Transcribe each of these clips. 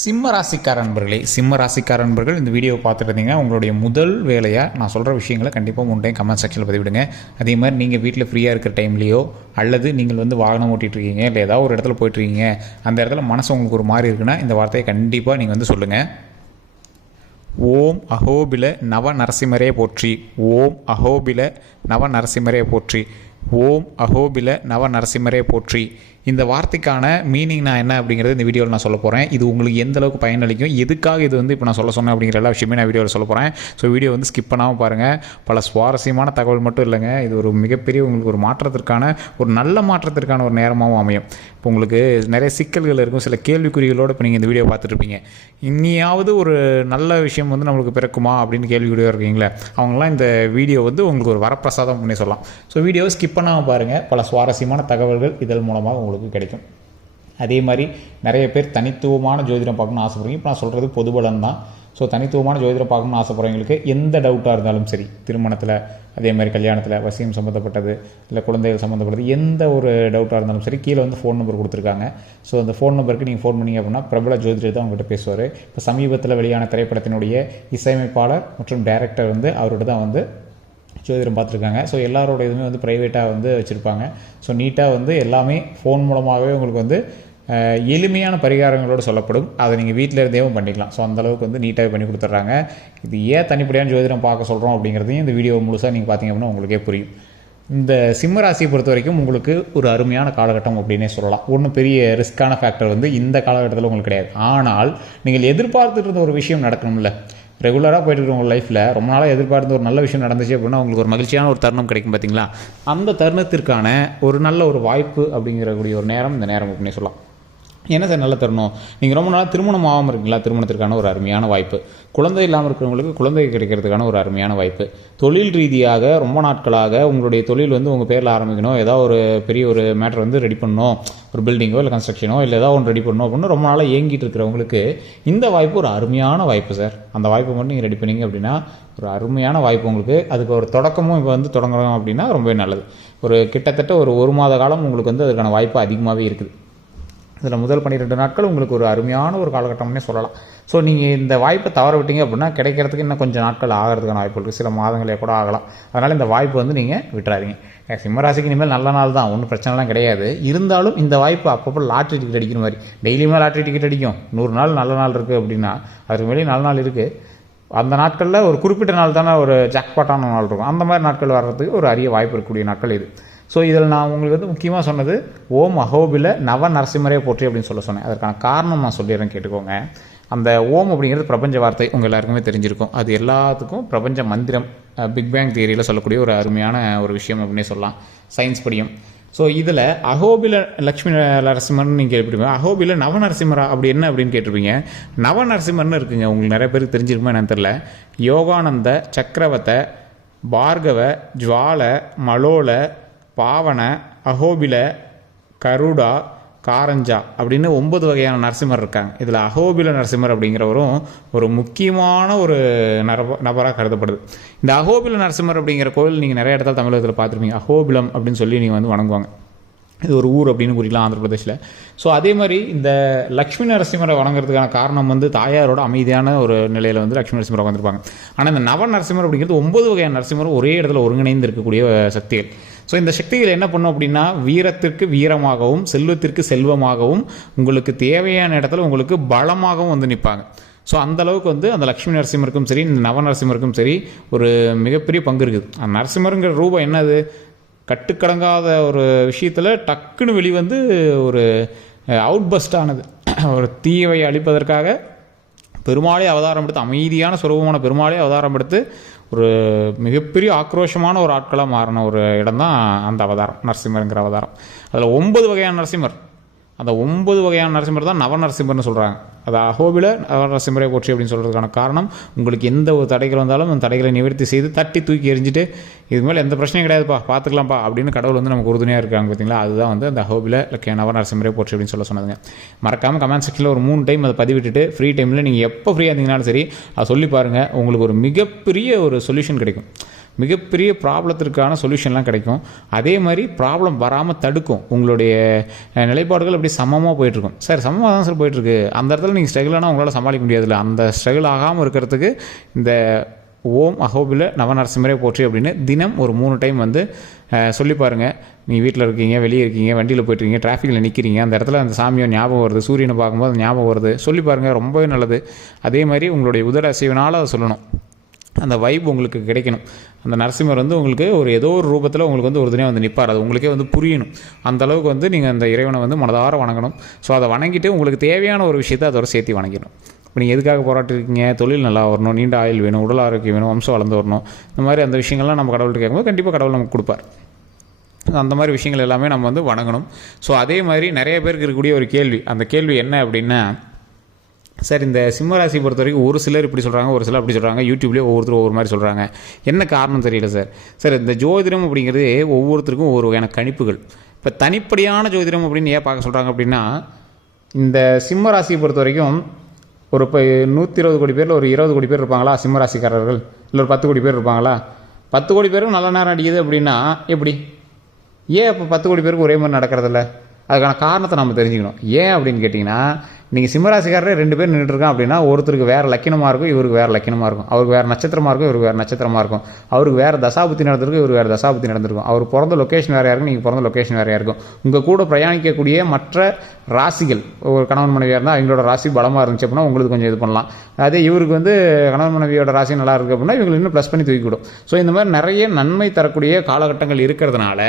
சிம்ம ராசிக்கார நண்பர்களே சிம்ம ராசிக்கார நண்பர்கள் இந்த வீடியோவை பார்த்துருந்தீங்கன்னா உங்களுடைய முதல் வேலையாக நான் சொல்கிற விஷயங்களை கண்டிப்பாக உண்டையும் டைம் கமெண்ட் செக்ஷனில் பதிவிடுங்க. அதே மாதிரி நீங்கள் வீட்டில் ஃப்ரீயாக இருக்கிற டைம்லேயோ அல்லது நீங்கள் வந்து வாகனம் ஓட்டிகிட்ருக்கீங்க இல்லை ஏதாவது ஒரு இடத்துல போயிட்டுருக்கீங்க அந்த இடத்துல மனசு உங்களுக்கு ஒரு மாதிரி இருக்குன்னா இந்த வார்த்தையை கண்டிப்பாக நீங்கள் வந்து சொல்லுங்கள் ஓம் அஹோபில நவ நரசிம்மரே போற்றி. ஓம் அஹோபில நவ நரசிம்மரே போற்றி. ஓம் அஹோபில நவ நரசிம்மரே போற்றி. இந்த வார்த்தைக்கான மீனிங் நான் என்ன அப்படிங்கிறது இந்த வீடியோவில் நான் சொல்ல போகிறேன் இது உங்களுக்கு எந்த அளவுக்கு பயனளிக்கும் எதுக்காக இது வந்து இப்போ நான் சொல்ல சொன்னேன் அப்படிங்கிற எல்லா விஷயமே நான் வீடியோவில் சொல்ல போகிறேன் ஸோ வீடியோ வந்து ஸ்கிப் பண்ணாமல் பாருங்கள் பல சுவாரஸ்யமான தகவல் மட்டும் இல்லைங்க. இது ஒரு மிகப்பெரிய உங்களுக்கு ஒரு மாற்றத்திற்கான ஒரு நல்ல மாற்றத்திற்கான ஒரு நேரமாகவும் அமையும். இப்போ உங்களுக்கு நிறைய சிக்கல்கள் இருக்கும். சில கேள்விக்குறிகளோடு இப்போ நீங்கள் இந்த வீடியோ பார்த்துட்ருப்பீங்க இனியாவது ஒரு நல்ல விஷயம் வந்து நம்மளுக்கு பிறக்குமா அப்படின்னு கேள்விக்குறியாக இருக்கீங்களே? அவங்களாம் இந்த வீடியோ வந்து உங்களுக்கு ஒரு வரப்பிரசாதம் பண்ணி சொல்லலாம். ஸோ வீடியோவை ஸ்கிப் பண்ணாமல் பாருங்கள் பல சுவாரஸ்யமான தகவல்கள் இதன் மூலமாக உங்களுக்கு கிடைக்கும். அதே மாதிரி நிறைய பேர் தனித்துவமான ஜோதிடம் பார்க்கணும்னு ஆசைப்படுறீங்க. இப்போ நான் சொல்கிறது பொதுபலன் தான் ஸோ தனித்துவமான ஜோதிடம் பார்க்கணும்னு ஆசைப்படுறவங்களுக்கு எந்த டவுட்டாக இருந்தாலும் சரி திருமணத்தில் அதே மாதிரி கல்யாணத்தில் வசியம் சம்மந்தப்பட்டது இல்லை குழந்தைகள் சம்மந்தப்பட்டது எந்த ஒரு டவுட்டாக இருந்தாலும் சரி கீழே வந்து ஃபோன் நம்பர் கொடுத்துருக்காங்க. ஸோ அந்த ஃபோன் நம்பருக்கு நீங்கள் ஃபோன் பண்ணிங்க அப்படின்னா பிரபல ஜோதிடர் தான் உங்கள்கிட்ட பேசுவார். இப்போ சமீபத்தில் வெளியான திரைப்படத்தினுடைய இசையமைப்பாளர் மற்றும் டைரக்டர் வந்து அவரோட தான் வந்து ஜோதிடம் பார்த்துருக்காங்க. ஸோ எல்லாரோட இதுவுமே வந்து ப்ரைவேட்டாக வந்து வச்சுருப்பாங்க. ஸோ நீட்டாக வந்து எல்லாமே ஃபோன் மூலமாகவே உங்களுக்கு வந்து எளிமையான பரிகாரங்களோடு சொல்லப்படும். அதை நீங்கள் வீட்டில் இருந்தேவும் பண்ணிக்கலாம். ஸோ அந்தளவுக்கு வந்து நீட்டாகவே பண்ணி கொடுத்துட்றாங்க. இது ஏன் தனிப்படியான ஜோதிடம் பார்க்க சொல்கிறோம் அப்படிங்கிறதையும் இந்த வீடியோ முழுசாக நீங்கள் பார்த்தீங்க அப்படின்னா உங்களுக்கே புரியும். இந்த சிம்ம ராசியை பொறுத்த வரைக்கும் உங்களுக்கு ஒரு அருமையான காலகட்டம் அப்படின்னே சொல்லலாம். ஒன்றும் பெரிய ரிஸ்க்கான ஃபேக்டர் வந்து இந்த காலகட்டத்தில் உங்களுக்கு கிடையாது. ஆனால் நீங்கள் எதிர்பார்த்துட்டு இருந்த ஒரு விஷயம் நடக்கணும்ல. ரெகுலராக போயிட்டு உங்கள் லைஃப்பில் ரொம்ப நாளாக எதிர்பார்த்து ஒரு நல்ல விஷயம் நடந்துச்சு அப்படின்னா உங்களுக்கு ஒரு மகிழ்ச்சியான ஒரு தருணம் கிடைக்கும் பார்த்தீங்களா அந்த தருணத்திற்கான ஒரு நல்ல ஒரு வாய்ப்பு அப்படிங்கிறக்கூடிய ஒரு நேரம் இந்த நேரம் அப்படின்னு சொல்லலாம். என்ன சார் நல்ல தரணும்? நீங்கள் ரொம்ப நாளாக திருமணம் ஆகாமல் இருக்கீங்களா? திருமணத்திற்கான ஒரு அருமையான வாய்ப்பு. குழந்தை இல்லாமல் இருக்கிறவங்களுக்கு குழந்தை கிடைக்கிறதுக்கான ஒரு அருமையான வாய்ப்பு. தொழில் ரீதியாக ரொம்ப நாட்களாக உங்களுடைய தொழில் வந்து உங்கள் பேரில் ஆரம்பிக்கணும். ஏதாவது ஒரு பெரிய ஒரு மேட்டர் வந்து ரெடி பண்ணணும். ஒரு பில்டிங்கோ இல்லை கன்ஸ்ட்ரக்ஷனோ இல்லை ஏதாவது ஒன்று ரெடி பண்ணணும் அப்படின்னு ரொம்ப நாளாக ஏங்கிட்டு இருக்கிறவங்களுக்கு இந்த வாய்ப்பு ஒரு அருமையான வாய்ப்பு சார். அந்த வாய்ப்பை மட்டும் நீங்கள் ரெடி பண்ணீங்க அப்படின்னா ஒரு அருமையான வாய்ப்பு உங்களுக்கு. அதுக்கு ஒரு தொடக்கமும் இப்போ வந்து தொடங்குறோம் அப்படின்னா ரொம்பவே நல்லது. ஒரு கிட்டத்தட்ட ஒரு ஒரு மாத காலம் உங்களுக்கு வந்து அதுக்கான வாய்ப்பு அதிகமாகவே இருக்குது. இதில் முதல் பன்னிரெண்டு நாட்கள் உங்களுக்கு ஒரு அருமையான ஒரு காலகட்டம்னே சொல்லலாம். ஸோ நீங்கள் இந்த வாய்ப்பை தவற விட்டீங்க அப்படின்னா கிடைக்கிறதுக்கு இன்னும் கொஞ்சம் நாட்கள் ஆகிறதுக்கான வாய்ப்பு இருக்குது சில மாதங்களே கூட ஆகலாம். அதனால் இந்த வாய்ப்பு வந்து நீங்கள் விட்டுறாதீங்க. சிம்மராசிக்கு இனிமேல் நல்ல நாள் தான். ஒன்றும் பிரச்சனைலாம் கிடையாது. இருந்தாலும் இந்த வாய்ப்பு அப்பப்போ லாட்ரி டிக்கெட் அடிக்கிற மாதிரி. டெய்லியுமே லாட்ரி டிக்கெட் அடிக்கும். நூறு நாள் நல்ல நாள் இருக்குது அப்படின்னா அதுக்கு மேலேயும் நல்ல நாள் இருக்குது அந்த நாட்களில் ஒரு குறிப்பிட்ட நாள் தானே ஒரு ஜாக்பாட்டான நாள் இருக்கும். அந்த மாதிரி நாட்கள் வர்றதுக்கு ஒரு அரிய வாய்ப்பு இருக்கக்கூடிய நாட்கள் இது. ஸோ இதில் நான் உங்களுக்கு வந்து முக்கியமாக சொன்னது ஓம் அகோபில நவ நரசிம்மரே போற்றி அப்படின்னு சொல்ல சொன்னேன். அதற்கான காரணம் நான் சொல்லிடுறேன் கேட்டுக்கோங்க. அந்த ஓம் அப்படிங்கிறது பிரபஞ்ச வார்த்தை. உங்கள் எல்லாருக்குமே தெரிஞ்சிருக்கும். அது எல்லாத்துக்கும் பிரபஞ்ச மந்திரம் பிக் பேங் தியரியில் சொல்லக்கூடிய ஒரு அருமையான ஒரு விஷயம் அப்படின்னே சொல்லலாம். சயின்ஸ் படியும். ஸோ இதில் அகோபில லக்ஷ்மி நரசிம்மர்னு நீங்கள் கேள்விப்படுவீங்க அகோபில நவ நரசிம்மரா அப்படி என்ன அப்படின்னு கேட்டிருப்பீங்க? நவ நரசிம்மர்னு இருக்குங்க. உங்களுக்கு நிறைய பேருக்கு தெரிஞ்சிருக்குமா என்னன்னு தெரில யோகானந்த சக்கரவர்த்த பார்கவ ஜுவால மலோல பாவனை அகோபில கருடா காரஞ்சா அப்படின்னு ஒன்பது வகையான நரசிம்மர் இருக்காங்க. இதில் அகோபில நரசிம்மர் அப்படிங்கிறவரும் ஒரு முக்கியமான ஒரு நரப நபராக கருதப்படுது. இந்த அகோபில நரசிம்மர் அப்படிங்கிற கோவில் நீங்கள் நிறைய இடத்துல தமிழகத்தில் பார்த்துருப்பீங்க. அகோபிலம் அப்படின்னு சொல்லி நீங்கள் வந்து வணங்குவாங்க. இது ஒரு ஊர் அப்படின்னு குறிக்கலாம் ஆந்திர பிரதேசில் ஸோ அதே மாதிரி இந்த லக்ஷ்மி நரசிம்மரை வணங்குறதுக்கான காரணம் வந்து தாயாரோட அமைதியான ஒரு நிலையில் வந்து லக்ஷ்மி நரசிம்மரை வந்திருப்பாங்க ஆனால் இந்த நவ நரசிம்மர் அப்படிங்கிறது ஒன்பது வகையான நரசிம்மரும் ஒரே இடத்துல ஒருங்கிணைந்து இருக்கக்கூடிய சக்திகள். ஸோ இந்த சக்திகள் என்ன பண்ணும் அப்படின்னா வீரத்திற்கு வீரமாகவும் செல்வத்திற்கு செல்வமாகவும் உங்களுக்கு தேவையான இடத்துல உங்களுக்கு பலமாகவும் வந்து நிற்பாங்க. ஸோ அந்த அளவுக்கு வந்து அந்த லக்ஷ்மி நரசிம்மருக்கும் சரி இந்த நவ நரசிம்மருக்கும் சரி ஒரு மிகப்பெரிய பங்கு இருக்குது. அந்த நரசிம்மருங்கிற ரூபம் என்னது? கட்டுக்கடங்காத ஒரு விஷயத்தில் டக்குன்னு வெளிவந்து ஒரு அவுட் பஸ்ட் ஆனது. ஒரு தீயவை அழிப்பதற்காக பெருமாளே அவதாரம் எடுத்து அமைதியான சுரூபமான பெருமாளே அவதாரம் எடுத்து ஒரு மிகப்பெரிய ஆக்ரோஷமான ஒரு ஆட்களாக மாறின ஒரு இடம் தான் அந்த அவதாரம் நரசிம்மருங்கிற அவதாரம். அதில் ஒன்பது வகையான நரசிம்மர். அந்த ஒன்பது வகையான நரசிம்மர் தான் நவ நரசிம்மர்னு சொல்கிறாங்க அது அகோபில நவ நரசிம்மரை போற்றி அப்படின்னு சொல்கிறதுக்கான காரணம் உங்களுக்கு எந்த ஒரு தடைகள் வந்தாலும் அந்த தடைகளை நிவர்த்தி செய்து தட்டி தூக்கி எறிஞ்சிட்டு இது மேலே எந்த பிரச்சனையும் கிடையாதுப்பா பார்த்துக்கலாம்ப்பா அப்படின்னு கடவுள் வந்து நமக்கு உறுதுணையாக இருக்காங்க பார்த்தீங்களா அதுதான் வந்து அந்த அகோபில இல்லை நவ நரசிம்மரை போற்றி அப்படின்னு சொல்ல சொன்னதுங்க. மறக்காமல் கமெண்ட் செக்ஷனில் ஒரு மூணு டைம் அதை பதிவிட்டுட்டு ஃப்ரீ டைமில் நீங்கள் எப்போ ஃப்ரீயாக இருந்தீங்கனாலும் சரி அதை சொல்லி பாருங்கள் உங்களுக்கு ஒரு மிகப்பெரிய ஒரு சொல்யூஷன் கிடைக்கும். மிகப்பெரிய ப்ராப்ளத்திற்கான சொல்யூஷன்லாம் கிடைக்கும். அதே மாதிரி ப்ராப்ளம் வராமல் தடுக்கும். உங்களுடைய நிலைப்பாடுகள் அப்படி சமமாக போயிட்டுருக்கும். சார் சமமாக தான் சார் போயிட்டுருக்கு. அந்த இடத்துல நீங்கள் ஸ்ட்ரகிள் ஆனால் உங்களால் சமாளிக்க முடியாதுல்ல. அந்த ஸ்ட்ரகிள் ஆகாமல் இருக்கிறதுக்கு இந்த ஓம் அகோபில நவநரசிம்மரே போற்றி அப்படின்னு தினம் ஒரு மூணு டைம் வந்து சொல்லி பாருங்கள் நீங்கள் வீட்டில் இருக்கீங்க வெளியே இருக்கீங்க வண்டியில் போயிட்டுருக்கீங்க டிராஃபிக்கில் நிற்கிறீங்க அந்த இடத்துல அந்த சாமியை ஞாபகம் வருது சூரியனை பார்க்கும்போது ஞாபகம் வருது. சொல்லி பாருங்கள் ரொம்பவே நல்லது. அதே மாதிரி உங்களுடைய உதட அசைவினால் அதை சொல்லணும். அந்த வைப் உங்களுக்கு கிடைக்கணும். அந்த நரசிம்மர் வந்து உங்களுக்கு ஒரு ஏதோ ஒரு ரூபத்தில் உங்களுக்கு வந்து உறுதுணையாக வந்து நிற்பார் அது உங்களுக்கே வந்து புரியணும். அந்த அளவுக்கு வந்து நீங்கள் அந்த இறைவனை வந்து மனதார வணங்கணும். ஸோ அதை வணங்கிட்டு உங்களுக்கு தேவையான ஒரு விஷயத்தை அதோட சேர்த்து வணங்கிடணும். இப்போ நீங்கள் எதுக்காக போராட்டிருக்கீங்க தொழில் நல்லா வரணும் நீண்ட ஆயுள் வேணும் உடல் ஆரோக்கியம் வேணும் வம்சம் வளர்ந்து வரணும். இந்த மாதிரி அந்த விஷயங்கள்லாம் நம்ம கடவுள்கிட்ட கேட்கும்போது கண்டிப்பாக கடவுள் நமக்கு கொடுப்பார். அந்த மாதிரி விஷயங்கள் எல்லாமே நம்ம வந்து வணங்கணும். ஸோ அதே மாதிரி நிறைய பேருக்கு இருக்கக்கூடிய ஒரு கேள்வி. அந்த கேள்வி என்ன அப்படின்னா சார் இந்த சிம்ம ராசியை பொறுத்த வரைக்கும் ஒரு சிலர் இப்படி சொல்கிறாங்க ஒரு சிலர் அப்படி சொல்கிறாங்க யூடியூப்லேயே ஒவ்வொருத்தரும் ஒவ்வொரு மாதிரி சொல்கிறாங்க என்ன காரணம் தெரியல சார்? சார் இந்த ஜோதிடம் அப்படிங்கிறது ஒவ்வொருத்தருக்கும் ஒவ்வொரு வகையான கணிப்புகள். இப்போ தனிப்படியான ஜோதிடம் அப்படின்னு ஏன் பார்க்க சொல்கிறாங்க அப்படின்னா இந்த சிம்ம ராசியை பொறுத்த வரைக்கும் ஒரு இப்போ நூற்றி இருபது கோடி பேரில் ஒரு இருபது கோடி பேர் இருப்பாங்களா சிம்ம ராசிக்காரர்கள்? இல்லை ஒரு பத்து கோடி பேர் இருப்பாங்களா? பத்து கோடி பேரும் நல்ல நேரம் அடிக்குது அப்படின்னா எப்படி? ஏன் இப்போ பத்து கோடி பேருக்கு ஒரே மாதிரி நடக்கிறதில்ல? அதுக்கான காரணத்தை நம்ம தெரிஞ்சுக்கணும். ஏன் அப்படின்னு கேட்டிங்கன்னா நீங்கள் சிம்மராசிக்காரரே ரெண்டு பேர் நின்றுட்டு அப்படின்னா ஒருத்தருக்கு வேறு லக்கினமாக இருக்கும் இவருக்கு வேறு லக்கினமாக இருக்கும். அவருக்கு வேறு நட்சத்திரமாக இருக்கும் இவருக்கு வேறு நட்சத்திரமாக இருக்கும். அவருக்கு வேறு தசாபுத்தி நடந்திருக்கும் இவருக்கு வேறு தசாபுத்தி நடந்திருக்கும். அவர் பிறந்த லொக்கேஷன் வேறையாக இருக்கும் நீங்கள் பிறந்த லொக்கேஷன் வேறையாக இருக்கும். உங்கள் கூட பிரயாணிக்கக்கூடிய மற்ற ராசிகள் ஒரு கணவன் மனைவியாக இருந்தால் அவங்களோட ராசி பலமாக இருந்துச்சு அப்படின்னா உங்களுக்கு கொஞ்சம் இது பண்ணலாம். அதே இவருக்கு வந்து கணவன் மனைவியோட ராசி நல்லா இருக்குது அப்படின்னா இவங்களுக்கு இன்னும் ப்ளஸ் பண்ணி தூக்கிவிடும் ஸோ இந்த மாதிரி நிறைய நன்மை தரக்கூடிய காலகட்டங்கள் இருக்கிறதுனால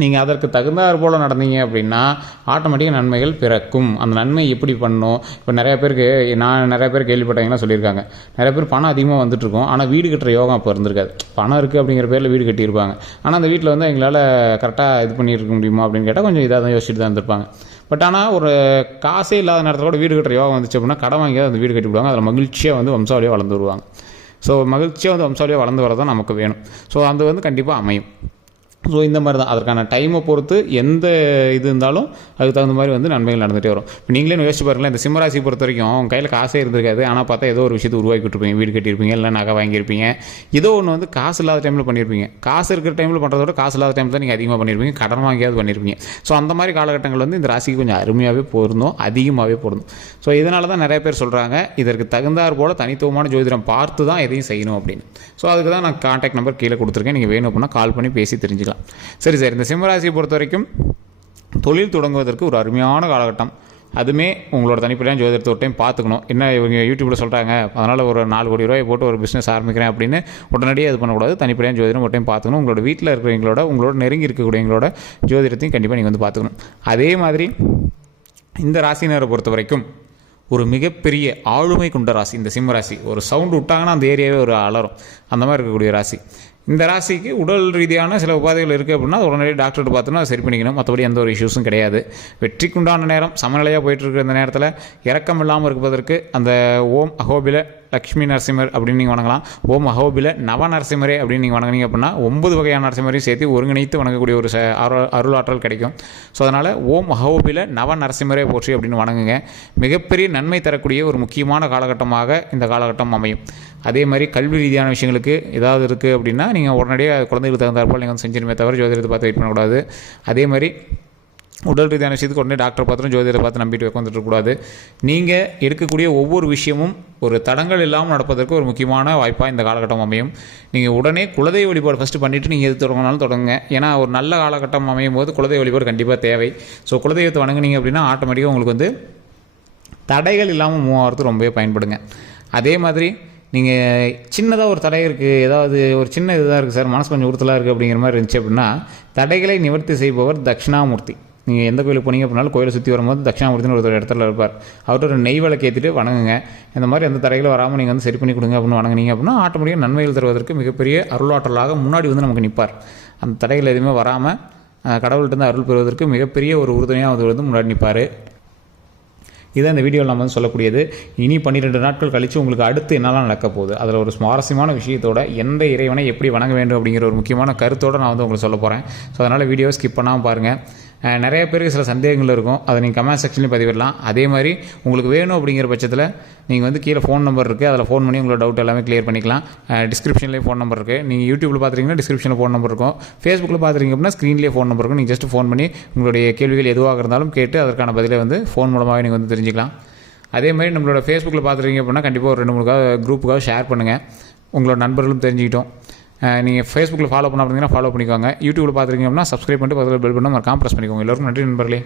நீங்கள் அதற்கு தகுந்தாற் போல் நடந்தீங்க அப்படின்னா ஆட்டோமேட்டிக்காக நன்மைகள் பிறக்கும். அந்த நன்மை எப்படி பண்ணணும் இப்போ நிறைய பேருக்கு நான் நிறைய பேர் கேள்விப்பட்டீங்கன்னா சொல்லியிருக்காங்க. நிறைய பேர் பணம் அதிகமாக வந்துட்டுருக்கோம். ஆனால் வீடு கட்டுற யோகம் அப்போ இருந்திருக்காது. பணம் இருக்குது அப்படிங்கிற பேரில் வீடு கட்டியிருப்பாங்க. ஆனால் அந்த வீட்டில் வந்து எங்களால் கரெக்டாக இது பண்ணியிருக்க முடியுமா அப்படின்னு கேட்டால் கொஞ்சம் இதாக தான் யோசிச்சுட்டு தான் இருந்திருப்பாங்க. பட் ஆனால் ஒரு காசே இல்லாத நேரத்தில் கூட வீடு கட்டுற யோகம் வந்துச்சு அப்படின்னா கடன் வாங்கி அந்த வீடு கட்டி விடுவாங்க அதில் மகிழ்ச்சியாக வந்து வம்சாவளியாக வளர்ந்து வருவாங்க. ஸோ மகிழ்ச்சியாக வந்து வம்சாவளியாக வளர்ந்து வரதான் நமக்கு வேணும். ஸோ அது வந்து கண்டிப்பாக அமையும். ஸோ இந்த மாதிரி தான் அதற்கான டைமை பொறுத்து எந்த இது இருந்தாலும் அதுக்கு தகுந்த மாதிரி வந்து நன்மைகள் நடந்துகிட்டே வரும். இப்போ நீங்களே யோசிச்சு பாருங்களேன் இந்த சிம்மராசி பொறுத்த வரைக்கும் உங்கள் கையில் காசே இருந்திருக்காது. ஆனால் பார்த்தா ஏதோ ஒரு விஷயத்தை உருவாக்கி விட்டுருப்பீங்க. வீடு கட்டியிருப்பீங்க இல்லை நகை வாங்கியிருப்பீங்க. ஏதோ ஒன்று வந்து காசு இல்லாத டைமில் பண்ணியிருப்பீங்க. காசு இருக்கிற டைமில் பண்ணுறத விட காசு இல்லாத டைமில் தான் நீங்கள் அதிகமாக பண்ணியிருப்பீங்க. கடன் வாங்கியாவது பண்ணியிருப்பீங்க. ஸோ அந்த மாதிரி காலகட்டங்கள் வந்து இந்த ராசிக்கு கொஞ்சம் அருமையாகவே பொருந்தும் அதிகமாகவே பொருந்தும். ஸோ இதனால தான் நிறைய பேர் சொல்கிறாங்க இதற்கு தகுந்தாற் போல் தனித்துவமான ஜோதிடம் பார்த்து தான் எதையும் செய்யணும் அப்படின்னு. ஸோ அதுக்கு தான் நான் கான்டாக்ட் நம்பர் கீழே கொடுத்துருக்கேன். நீங்கள் வேணும் அப்படின்னா கால் பண்ணி பேசி தெரிஞ்சுக்கலாம். சரி சார். இந்த சிம்மராசியை பொறுத்த வரைக்கும் தொழில் தொடங்குவதற்கு ஒரு அருமையான காலகட்டம். அதுவுமே உங்களோட தனிப்படையான ஜோதிடத்தை ஒரு டைம் பார்த்துக்கணும். என்ன இவங்க யூடியூப்பில் சொல்கிறாங்க அதனால் ஒரு நாலு கோடி ரூபாய் போட்டு ஒரு பிஸ்னஸ் ஆரம்பிக்கிறேன் அப்படின்னு உடனடியாக இது பண்ணக்கூடாது. தனிப்படையான ஜோதிடம் ஒரு டைம் பார்த்துக்கணும். உங்களோட வீட்டில் இருக்கிறவங்களோட உங்களோட நெருங்கி இருக்கக்கூடியவங்களோட ஜோதிடத்தையும் கண்டிப்பாக நீங்கள் வந்து பார்த்துக்கணும். அதே மாதிரி இந்த ராசினரை பொறுத்த வரைக்கும் ஒரு மிகப்பெரிய ஆளுமை கொண்ட ராசி இந்த சிம்ம ராசி ஒரு சவுண்டு விட்டாங்கன்னா அந்த ஏரியாவே ஒரு அலரும் அந்த மாதிரி இருக்கக்கூடிய ராசி. இந்த ராசிக்கு உடல் ரீதியான சில உபாதைகள் இருக்குது அப்படின்னா அது உடனடியாக டாக்டர்கிட்ட பார்த்தோன்னா சரி பண்ணிக்கணும். மற்றபடி எந்த ஒரு இஷ்யூஸும் கிடையாது. வெற்றிக்குண்டான நேரம். சமநிலையாக போயிட்டு இருக்கிற இந்த நேரத்தில் இறக்கம் இல்லாமல் இருப்பதற்கு அந்த ஓம் அகோபில லக்ஷ்மி நரசிம்மர் அப்படின்னு நீங்கள் வணங்கலாம். ஓம் அகோபில நவ நரசிம்மரே அப்படின்னு நீங்கள் வணங்குனீங்க அப்படின்னா ஒன்பது வகையான நரசிம்மரையும் சேர்த்து ஒருங்கிணைத்து வணங்கக்கூடிய ஒரு ச- அருள் அருளாற்றல் கிடைக்கும். ஸோ அதனால் ஓம் அகோபில நவ நரசிம்மரே போற்றி அப்படின்னு வணங்குங்க. மிகப்பெரிய நன்மை தரக்கூடிய ஒரு முக்கியமான காலகட்டமாக இந்த காலகட்டம் அமையும். அதே மாதிரி கல்வி ரீதியான விஷயங்களுக்கு ஏதாவது இருக்குது அப்படின்னா நீங்கள் உடனடியாக குழந்தைகளுக்கு தகுந்தாற்போல் நீங்கள் வந்து செஞ்சிருமே தவிர ஜோதிடத்தை பார்த்து வெயிட் பண்ணக்கூடாது. அதே மாதிரி உடல் ரீதியான விஷயத்துக்கு உடனே டாக்டர் பார்த்துட்டு ஜோதிடரை பார்த்து நம்பிட்டு உட்காந்துட்டுக்கூடாது நீங்கள் எடுக்கக்கூடிய ஒவ்வொரு விஷயமும் ஒரு தடங்கள் இல்லாமல் நடப்பதற்கு ஒரு முக்கியமான வாய்ப்பாக இந்த காலகட்டம் அமையும். நீங்கள் உடனே குலதெய்வ வழிபாடு ஃபஸ்ட்டு பண்ணிவிட்டு நீங்கள் எது தொடங்கினாலும் தொடங்குங்க. ஏன்னா ஒரு நல்ல காலகட்டம் அமையும் போது குலதெய்வ வழிபாடு கண்டிப்பாக தேவை. ஸோ குலதெய்வத்தை வணங்குனீங்க அப்படின்னா ஆட்டோமேட்டிக்காக உங்களுக்கு வந்து தடைகள் இல்லாமல் மூவ் ஆகிறது ரொம்பவே பயன்படுங்க. அதே மாதிரி நீங்கள் சின்னதாக ஒரு தடை இருக்குது ஏதாவது ஒரு சின்ன இதுதான் இருக்குது சார் மனசு கொஞ்சம் உறுத்தலாக இருக்குது அப்படிங்கிற மாதிரி இருந்துச்சு அப்படின்னா தடைகளை நிவர்த்தி செய்பவர் தட்சிணாமூர்த்தி. நீங்கள் எந்த கோயிலுக்கு போனீங்க அப்படின்னாலும் கோயிலை சுற்றி வரும்போது தட்சிணாமூர்த்தின்னு ஒரு இடத்துல இருப்பார். அவர்கிட்ட ஒரு நெய் விளக்கு ஏற்றிட்டு வணங்குங்க. இந்த மாதிரி எந்த தடையில் வராமல் நீங்கள் வந்து சரி பண்ணி கொடுங்க அப்படின்னு வணங்குனீங்க அப்படின்னா ஆட்டோமேட்டிக்காக நன்மைகள் தருவதற்கு மிகப்பெரிய அருளாற்றலாக முன்னாடி வந்து நமக்கு நிற்பார் அந்த தடைகள் எதுவுமே வராமல் கடவுள்கிட்ட இருந்து அருள் பெறுவதற்கு மிகப்பெரிய ஒரு உறுதுணையாக அவர் வந்து முன்னாடி நிற்பார் இதான் இந்த வீடியோவில் நம்ம வந்து சொல்லக்கூடியது. இனி பன்னிரெண்டு நாட்கள் கழித்து உங்களுக்கு அடுத்து என்னெல்லாம் நடக்க போகுது? அதில் ஒரு சுவாரஸ்யமான விஷயத்தோட எந்த இறைவனை எப்படி வணங்க வேண்டும் அப்படிங்கிற ஒரு முக்கியமான கருத்தோடு நான் வந்து உங்களுக்கு சொல்ல போகிறேன் ஸோ அதனால் வீடியோ ஸ்கிப் பண்ணாமல் பாருங்கள் நிறைய பேருக்கு சில சந்தேகங்கள் இருக்கும். அதை நீங்கள் கமெண்ட் செக்ஷன்லேயும் பதிவிடலாம். அதே மாதிரி உங்களுக்கு வேணும் அப்படிங்கிற பட்சத்தில் நீங்கள் வந்து கீழே ஃபோன் நம்பர் இருக்குது அதில் ஃபோன் பண்ணி உங்களோட டவுட் எல்லாமே க்ளியர் பண்ணிக்கலாம். டிஸ்கிரிப்ஷன்லேயே ஃபோன் நம்பர் இருக்குது நீங்கள் யூடியூப்பில் பார்த்துறீங்கன்னா டிஸ்கிரிப்ஷனில் ஃபோன் நம்பர் இருக்கும். ஃபேஸ்புக்கில் பார்த்துருங்க அப்படின்னா ஸ்க்ரீன்லேயே ஃபோன் நம்பர் இருக்கும். நீங்கள் ஜஸ்ட் ஃபோன் பண்ணி உங்களுடைய கேள்விகள் எதுவாக இருந்தாலும் கேட்டு அதற்கான பதிலை வந்து ஃபோன் மூலமாகவே நீங்கள் வந்து தெரிஞ்சுக்கலாம். அதே மாதிரி நம்மளோட ஃபேஸ்புக்கில் பார்த்துருக்கீங்க அப்படின்னா கண்டிப்பாக ஒரு ரெண்டு மூணுக்காக குரூப்புக்காக ஷேர் பண்ணுங்கள் உங்களோட நண்பர்களும் தெரிஞ்சுக்கிட்டோம். நீங்கள் ஃபேஸ்புக்கில் ஃபாலோ பண்ண அப்படிங்கன்னா ஃபாலோ பண்ணிக்கோங்க. யூடியூப்பில் பார்த்துருக்கீங்க அப்படின்னா சப்ஸ்கிரைப் பண்ணிட்டு பதில் பெல் பண்ண மறக்காம ப்ரெஸ் பண்ணிக்கோங்க. எல்லோருக்கும் நன்றி நண்பர்களே.